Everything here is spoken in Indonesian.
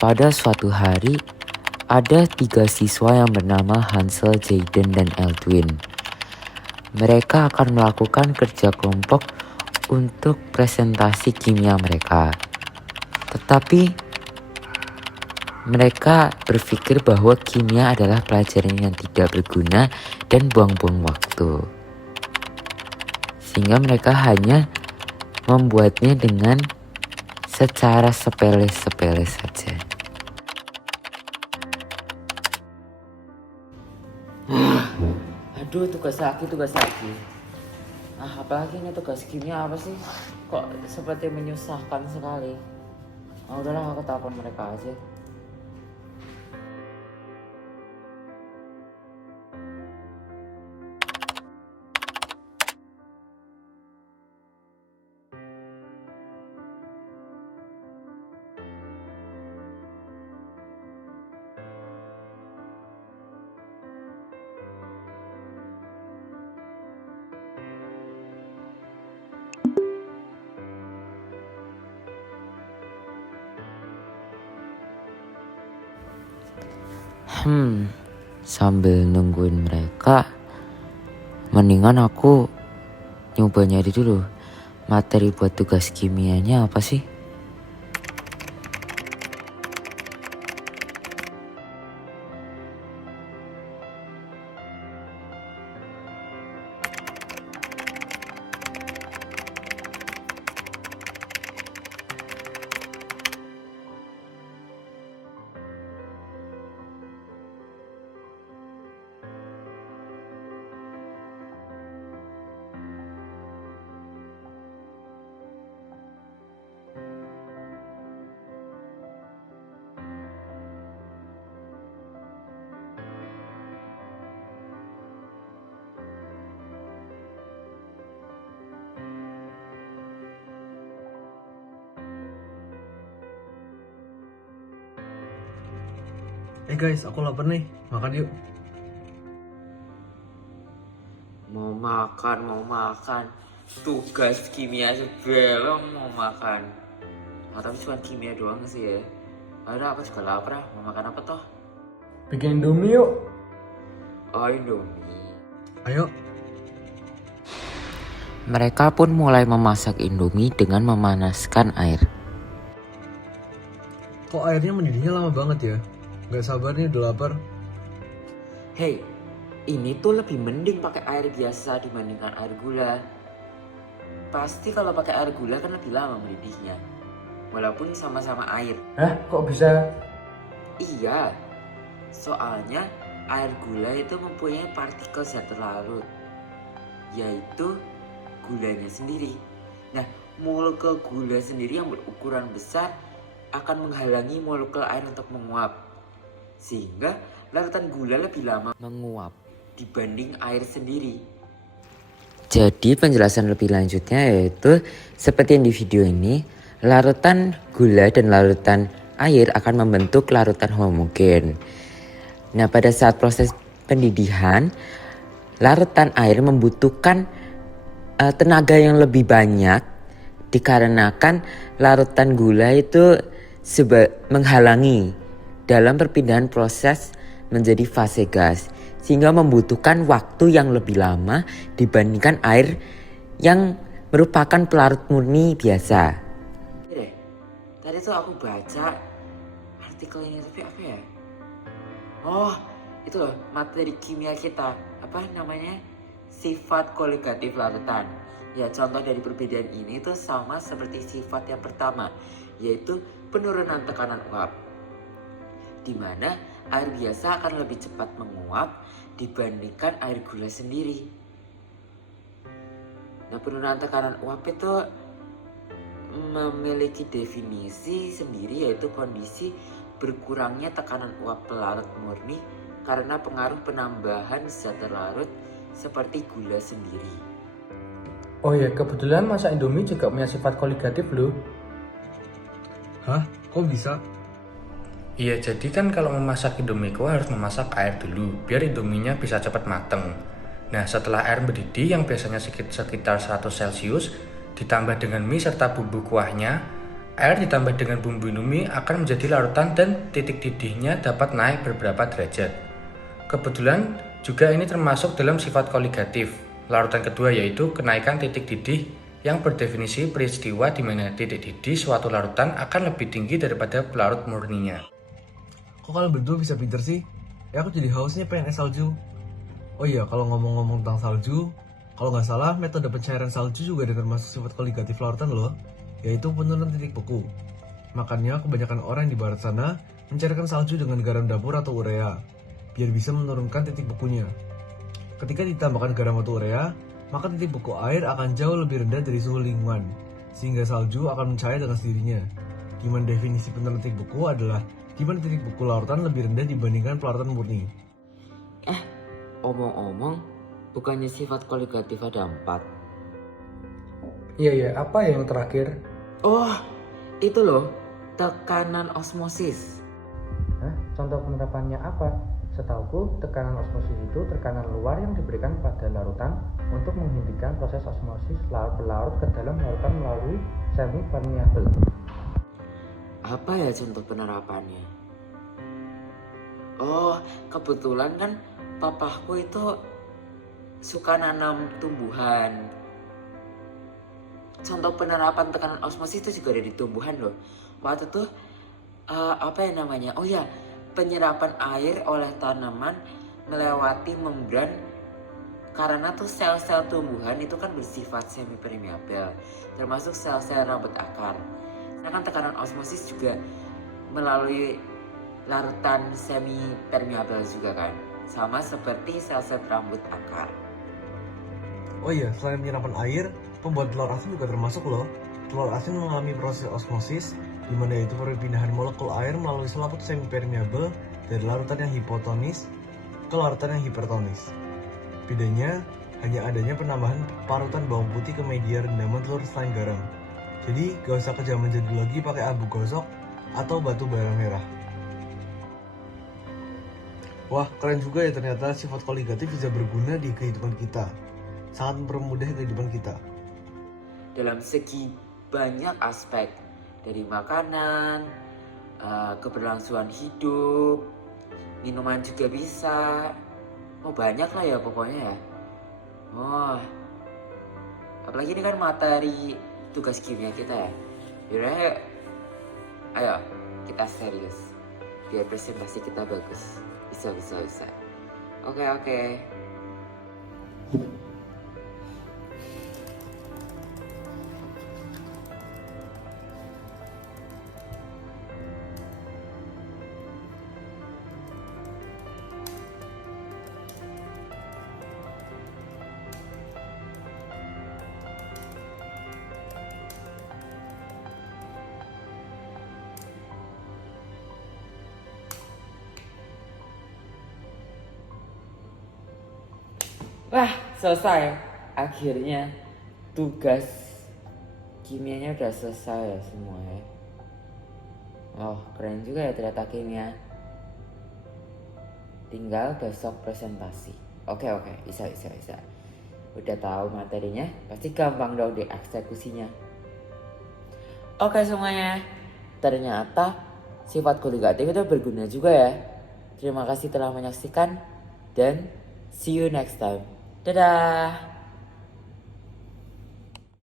Pada suatu hari, ada 3 siswa yang bernama Hansel, Jayden, dan Edwin. Mereka akan melakukan kerja kelompok untuk presentasi kimia mereka. Tetapi mereka berpikir bahwa kimia adalah pelajaran yang tidak berguna dan buang-buang waktu. Sehingga mereka hanya membuatnya dengan secara sepele-sepele saja. Aduh, tugas lagi. Apalagi ini tugas kimia apa sih? Kok seperti menyusahkan sekali. Udahlah, aku telepon mereka aja. Sambil nungguin mereka, mendingan aku nyoba nyari dulu materi buat tugas kimianya apa sih? Guys, aku lapar nih, makan yuk. Mau makan. Tugas kimia sebelum mau makan. Tapi cuma kimia doang sih ya. Ada aku juga lapar, mau makan apa toh? Bikin Indomie yuk. Oh, Indomie. Ayo. Mereka pun mulai memasak Indomie dengan memanaskan air. Kok airnya mendidihnya lama banget ya? Gak sabar nih, udah lapar. Hei, ini tuh lebih mending pakai air biasa dibandingkan air gula. Pasti kalau pakai air gula kan lebih lama mendidihnya. Walaupun sama-sama air. Hah? Kok bisa? Iya, soalnya air gula itu mempunyai partikel zat terlarut, yaitu gulanya sendiri. Nah, molekul gula sendiri yang berukuran besar akan menghalangi molekul air untuk menguap. Sehingga larutan gula lebih lama menguap dibanding air sendiri. Jadi penjelasan lebih lanjutnya yaitu seperti yang di video ini, larutan gula dan larutan air akan membentuk larutan homogen. Nah, pada saat proses pendidihan, larutan air membutuhkan tenaga yang lebih banyak dikarenakan larutan gula itu menghalangi dalam perpindahan proses menjadi fase gas, sehingga membutuhkan waktu yang lebih lama dibandingkan air yang merupakan pelarut murni biasa. Tadi tuh aku baca artikel ini, tapi apa ya? Oh, itu loh materi kimia kita. Apa namanya? Sifat koligatif larutan. Ya, contoh dari perbedaan ini tuh sama seperti sifat yang pertama, yaitu penurunan tekanan uap, di mana air biasa akan lebih cepat menguap dibandingkan air gula sendiri. Nah, penurunan tekanan uap itu memiliki definisi sendiri, yaitu kondisi berkurangnya tekanan uap pelarut murni karena pengaruh penambahan zat terlarut seperti gula sendiri. Oh ya, kebetulan masak Indomie juga punya sifat koligatif loh. Hah? Kok bisa? Iya, jadi kan kalau memasak Indomie harus memasak air dulu, biar Indominya bisa cepat mateng. Nah, setelah air mendidih yang biasanya sekitar 100 Celcius, ditambah dengan mie serta bumbu kuahnya, Air ditambah dengan bumbu Indomie akan menjadi larutan dan titik didihnya dapat naik beberapa derajat. Kebetulan juga ini termasuk dalam sifat koligatif. Larutan kedua yaitu kenaikan titik didih yang berdefinisi peristiwa di mana titik didih suatu larutan akan lebih tinggi daripada pelarut murninya. Kok kalian berdua bisa pinter sih? Ya aku jadi haus nih pengen es salju. Oh iya, kalau ngomong-ngomong tentang salju, kalau nggak salah metode pencairan salju juga ada termasuk sifat koligatif larutan loh, yaitu penurunan titik beku. Makanya kebanyakan orang di barat sana mencairkan salju dengan garam dapur atau urea, biar bisa menurunkan titik bekunya. Ketika ditambahkan garam atau urea, maka titik beku air akan jauh lebih rendah dari suhu lingkungan, sehingga salju akan mencair dengan sendirinya. Dimana definisi penurunan titik beku adalah dimana titik beku larutan lebih rendah dibandingkan larutan murni. Omong-omong, bukannya sifat koligatif ada 4? Iya, apa yang terakhir? Oh, itu loh, tekanan osmosis. Hah? Contoh penerapannya apa? Setauku, tekanan osmosis itu tekanan luar yang diberikan pada larutan untuk menghentikan proses osmosis larut-larut ke dalam larutan melalui semi permeable. Apa ya contoh penerapannya? Oh, kebetulan kan papaku itu suka nanam tumbuhan. Contoh penerapan tekanan osmosis itu juga ada di tumbuhan loh. Waktu itu apa ya namanya? Oh ya, penyerapan air oleh tanaman melewati membran, karena tuh sel-sel tumbuhan itu kan bersifat semi permeabel, termasuk sel-sel rambut akar. Sedangkan tekanan osmosis juga melalui larutan semi permeabel juga kan, sama seperti sel-sel rambut akar. Oh iya, selain penyerapan air, pembuat telur asin juga termasuk loh. Telur asin mengalami proses osmosis, di mana yaitu perpindahan molekul air melalui selaput semi permeabel dari larutan yang hipotonis ke larutan yang hipertonis. Bedanya hanya adanya penambahan parutan bawang putih ke media rendaman telur selain garam. Jadi gak usah ke zaman jadul lagi pakai abu gosok atau batu bara merah. Wah, keren juga ya ternyata sifat koligatif bisa berguna di kehidupan kita. Sangat mempermudah kehidupan kita. Dalam segi banyak aspek, dari makanan, keberlangsungan hidup, minuman juga bisa. Oh banyak lah ya pokoknya ya. Oh, apalagi ini kan materi tugas kimia kita ya. Yaudah, ayo kita serius biar presentasi kita bagus. Bisa. Oke. Wah, selesai. Akhirnya tugas kimianya udah selesai ya semua ya. Oh, keren juga ya ternyata kimia. Tinggal besok presentasi. Oke, bisa. Udah tahu materinya, pasti gampang dong dieksekusinya. Oke semuanya, ternyata sifat koligatif itu berguna juga ya. Terima kasih telah menyaksikan dan see you next time. Dadah.